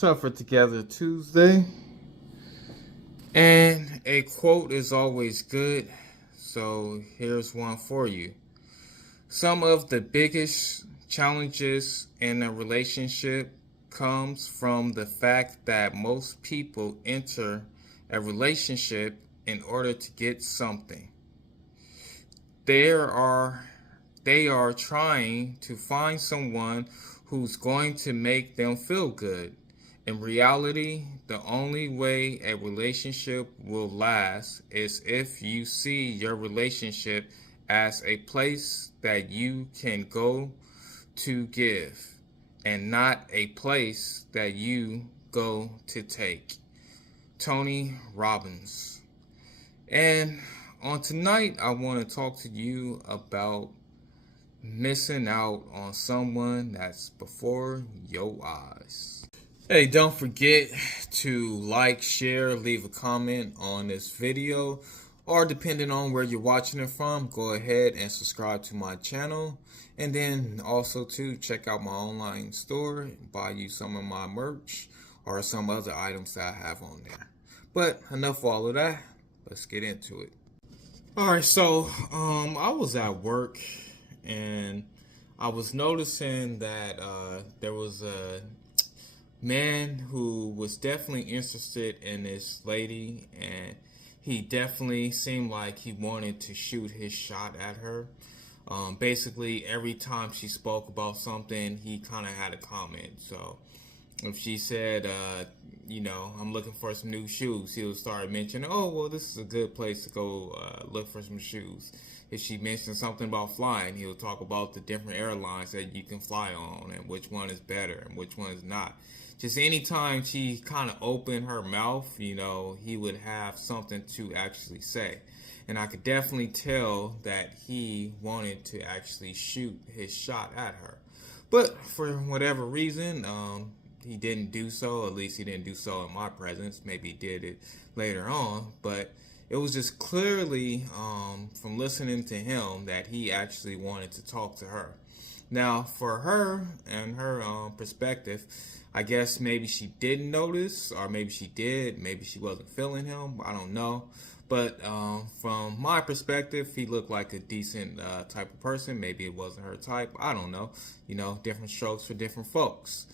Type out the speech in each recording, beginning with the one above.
Tougher Together Tuesday. And a quote is always good, so here's one for you. Some of the biggest challenges in a relationship comes from the fact that most people enter a relationship in order to get something. There are they are trying to find someone who's going to make them feel good. In reality, the only way a relationship will last is if you see your relationship as a place that you can go to give and not a place that you go to take. Tony Robbins. And on tonight, I want to talk to you about missing out on someone that's before your eyes. Hey, don't forget to like, share, leave a comment on this video, or depending on where you're watching it from, go ahead and subscribe to my channel. And then also to check out my online store, buy you some of my merch or some other items that I have on there. But enough of all of that, let's get into it. Alright, so I was at work and I was noticing that there was a man who was definitely interested in this lady, and he definitely seemed like he wanted to shoot his shot at her. Basically, every time she spoke about something, he kind of had a comment. So if she said, I'm looking for some new shoes, he'll start mentioning, oh, well, this is a good place to go look for some shoes. If she mentioned something about flying, he'll talk about the different airlines that you can fly on and which one is better and which one is not. Just anytime she kind of opened her mouth, he would have something to actually say. And I could definitely tell that he wanted to actually shoot his shot at her. But for whatever reason, he didn't do so. At least he didn't do so in my presence. Maybe he did it later on. But it was just clearly from listening to him that he actually wanted to talk to her. Now, for her and her perspective, I guess maybe she didn't notice, or maybe she did. Maybe she wasn't feeling him. I don't know. But from my perspective, he looked like a decent type of person. Maybe it wasn't her type. I don't know. Different strokes for different folks.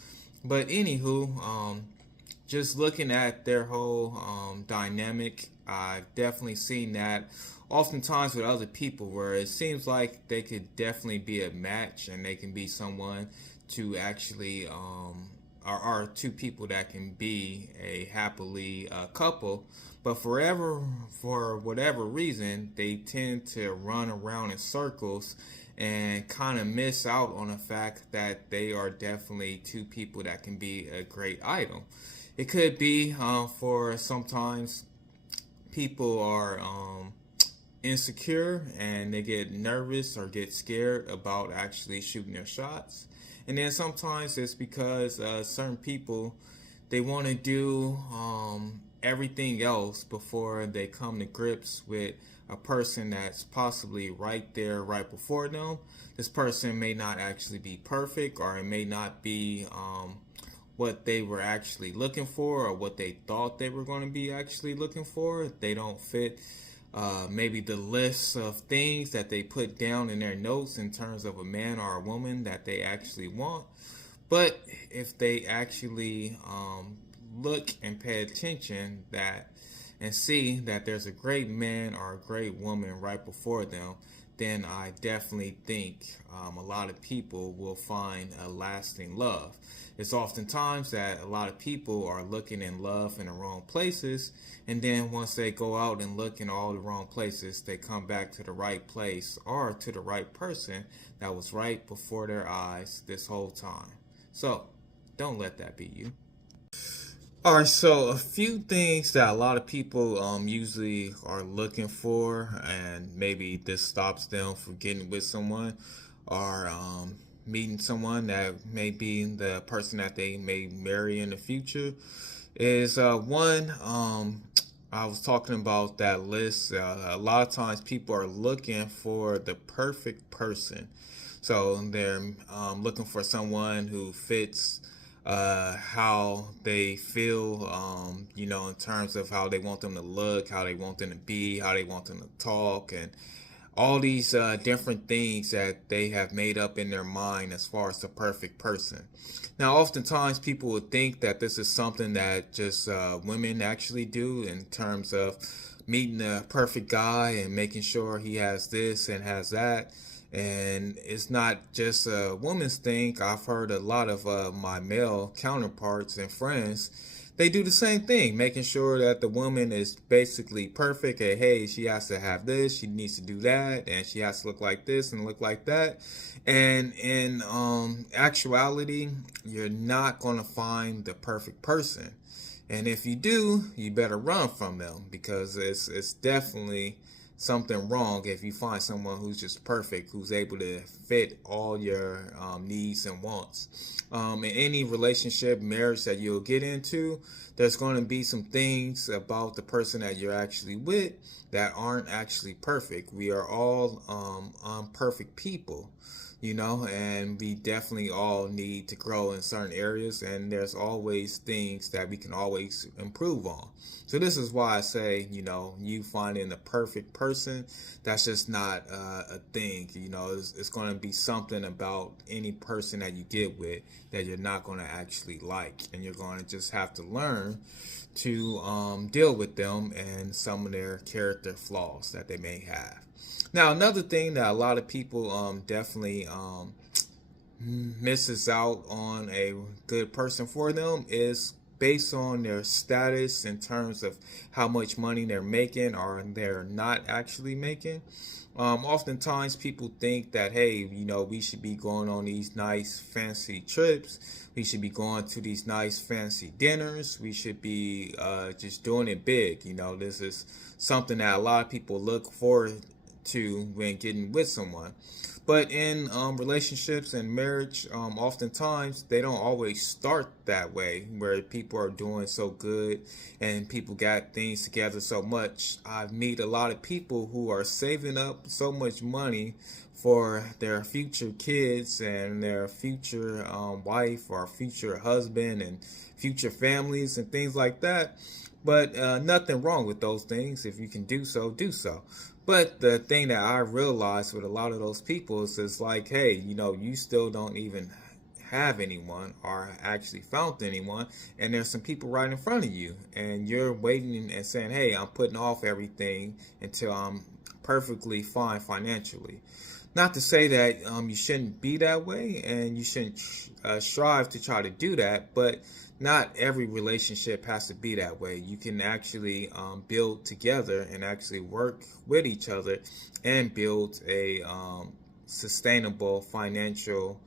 But anywho, just looking at their whole dynamic, I've definitely seen that oftentimes with other people where it seems like they could definitely be a match and they can be someone to actually, are two people that can be a happily couple. But for whatever reason, they tend to run around in circles and kind of miss out on the fact that they are definitely two people that can be a great item. It could be for sometimes people are insecure and they get nervous or get scared about actually shooting their shots. And then sometimes it's because certain people, they want to do everything else before they come to grips with a person that's possibly right there, right before them. This person may not actually be perfect, or it may not be what they were actually looking for, or what they thought they were going to be actually looking for. They don't fit maybe the list of things that they put down in their notes in terms of a man or a woman that they actually want. But if they actually look and pay attention and see that there's a great man or a great woman right before them, then I definitely think a lot of people will find a lasting love. It's oftentimes that a lot of people are looking in love in the wrong places, and then once they go out and look in all the wrong places, they come back to the right place or to the right person that was right before their eyes this whole time. So, don't let that be you. Alright, so a few things that a lot of people usually are looking for, and maybe this stops them from getting with someone, are meeting someone that may be the person that they may marry in the future. Is one, I was talking about that list. A lot of times people are looking for the perfect person. So they're looking for someone who fits how they feel, in terms of how they want them to look, how they want them to be, how they want them to talk, and all these different things that they have made up in their mind as far as the perfect person. Now, oftentimes people would think that this is something that just women actually do in terms of meeting the perfect guy and making sure he has this and has that. And it's not just a woman's thing. I've heard a lot of my male counterparts and friends, they do the same thing, making sure that the woman is basically perfect. And hey, she has to have this, she needs to do that, and she has to look like this and look like that. And in actuality, you're not going to find the perfect person. And if you do, you better run from them, because it's definitely something wrong if you find someone who's just perfect, who's able to fit all your needs and wants. In any relationship, marriage that you'll get into, there's going to be some things about the person that you're actually with that aren't actually perfect. We are all imperfect people, and we definitely all need to grow in certain areas, and there's always things that we can always improve on. So this is why I say, you finding the perfect person, that's just not a thing. It's going to be something about any person that you get with that you're not going to actually like, and you're going to just have to learn to deal with them and some of their character flaws that they may have. Now, another thing that a lot of people definitely misses out on a good person for them is based on their status in terms of how much money they're making or they're not actually making. Oftentimes people think that, hey, we should be going on these nice fancy trips. We should be going to these nice fancy dinners. We should be just doing it big. This is something that a lot of people look forward to when getting with someone. But in relationships and marriage, oftentimes they don't always start that way, where people are doing so good and people got things together so much. I've met a lot of people who are saving up so much money for their future kids and their future wife or future husband and future families and things like that. But nothing wrong with those things. If you can do so, do so. But the thing that I realized with a lot of those people is like, hey, you still don't even have anyone or actually found anyone, and there's some people right in front of you, and you're waiting and saying, hey, I'm putting off everything until I'm perfectly fine financially. Not to say that you shouldn't be that way and you shouldn't strive to try to do that, but not every relationship has to be that way. You can actually build together and actually work with each other and build a sustainable financial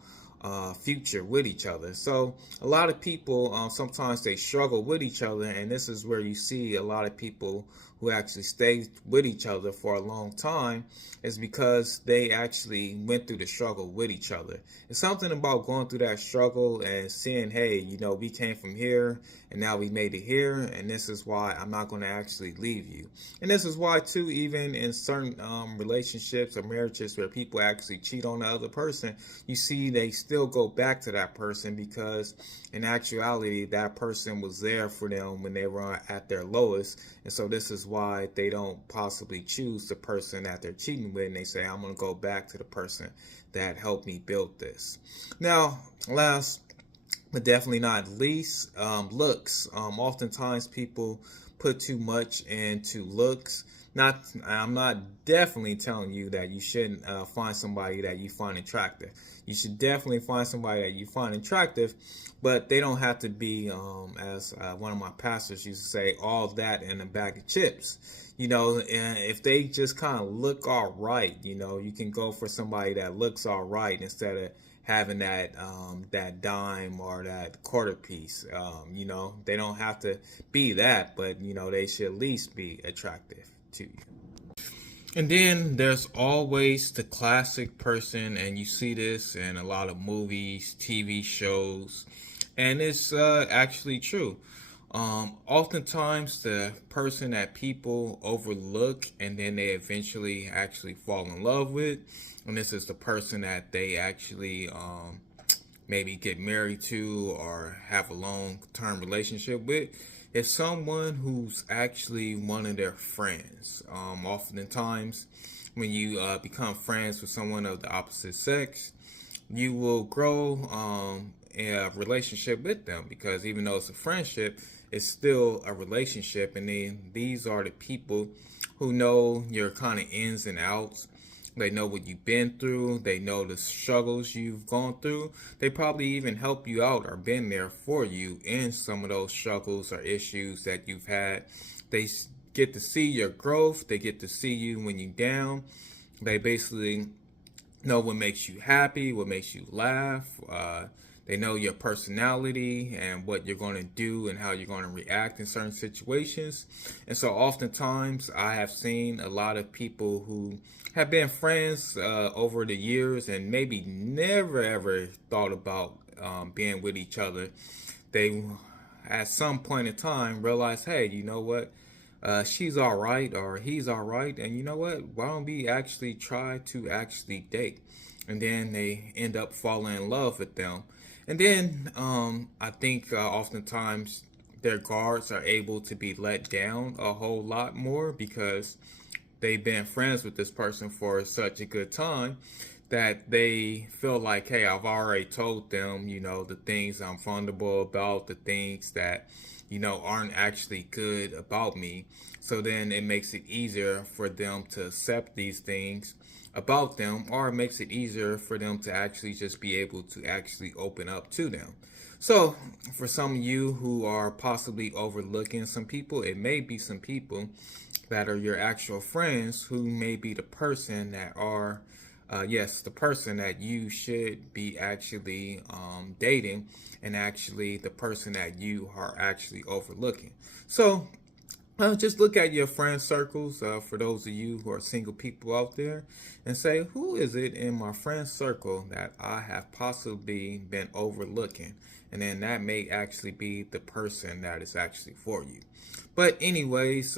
future with each other. So a lot of people sometimes they struggle with each other, and this is where you see a lot of people who actually stay with each other for a long time is because they actually went through the struggle with each other. It's something about going through that struggle and seeing, hey, we came from here and now we made it here, and this is why I'm not going to actually leave you. And this is why too, even in certain relationships or marriages where people actually cheat on the other person, you see they still go back to that person because in actuality that person was there for them when they were at their lowest. And so this is why they don't possibly choose the person that they're cheating with, and they say, I'm going to go back to the person that helped me build this. Now, last but definitely not least, looks. Oftentimes people put too much into looks. I'm not definitely telling you that you shouldn't find somebody that you find attractive. You should definitely find somebody that you find attractive, but they don't have to be, as one of my pastors used to say, all that in a bag of chips. And if they just kind of look all right, you can go for somebody that looks all right instead of having that dime or that quarter piece. They don't have to be that, but they should at least be attractive to you. And then there's always the classic person, and you see this in a lot of movies, TV shows, and it's actually true. Oftentimes, the person that people overlook and then they eventually actually fall in love with, and this is the person that they actually maybe get married to or have a long-term relationship with is someone who's actually one of their friends. Oftentimes, when you become friends with someone of the opposite sex, you will grow in a relationship with them, because even though it's a friendship, it's still a relationship. And then these are the people who know your kind of ins and outs. They know what you've been through. They know the struggles you've gone through. They probably even help you out or been there for you in some of those struggles or issues that you've had. They get to see your growth. They get to see you when you're down. They basically know what makes you happy, what makes you laugh. They know your personality and what you're going to do and how you're going to react in certain situations. And so oftentimes I have seen a lot of people who have been friends over the years and maybe never ever thought about being with each other. They at some point in time realize, hey, you know what? She's all right or he's all right, and you know what? Why don't we actually try to actually date? And then they end up falling in love with them. And then I think oftentimes their guards are able to be let down a whole lot more because they've been friends with this person for such a good time that they feel like, hey, I've already told them, the things I'm vulnerable about, the things that, aren't actually good about me. So then it makes it easier for them to accept these things about them, or it makes it easier for them to actually just be able to actually open up to them. So for some of you who are possibly overlooking some people, it may be some people that are your actual friends who may be the person that are the person that you should be actually dating, and actually the person that you are actually overlooking. So just look at your friend circles for those of you who are single people out there and say, who is it in my friend circle that I have possibly been overlooking? And then that may actually be the person that is actually for you. But anyways,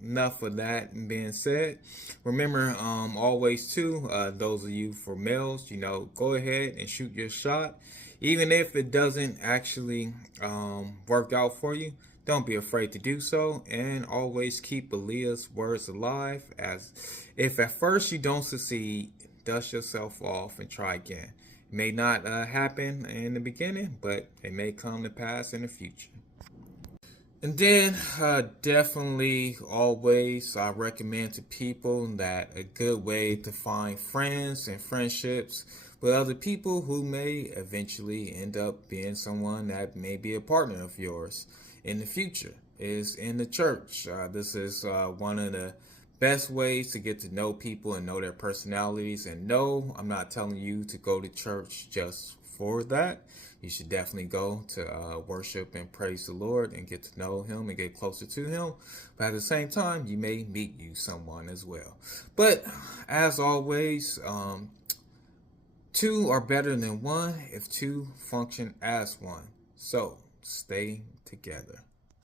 enough of that being said. Remember, always too, those of you for males, go ahead and shoot your shot. Even if it doesn't actually work out for you, don't be afraid to do so, and always keep Aaliyah's words alive. As if at first you don't succeed, dust yourself off and try again. It may not happen in the beginning, but it may come to pass in the future. And then definitely always I recommend to people that a good way to find friends and friendships with other people who may eventually end up being someone that may be a partner of yours in the future is in the church. This is one of the best ways to get to know people and know their personalities. And no, I'm not telling you to go to church just for that. You should definitely go to worship and praise the Lord and get to know Him and get closer to Him. But at the same time, you may meet you someone as well. But as always, two are better than one if two function as one. So stay together.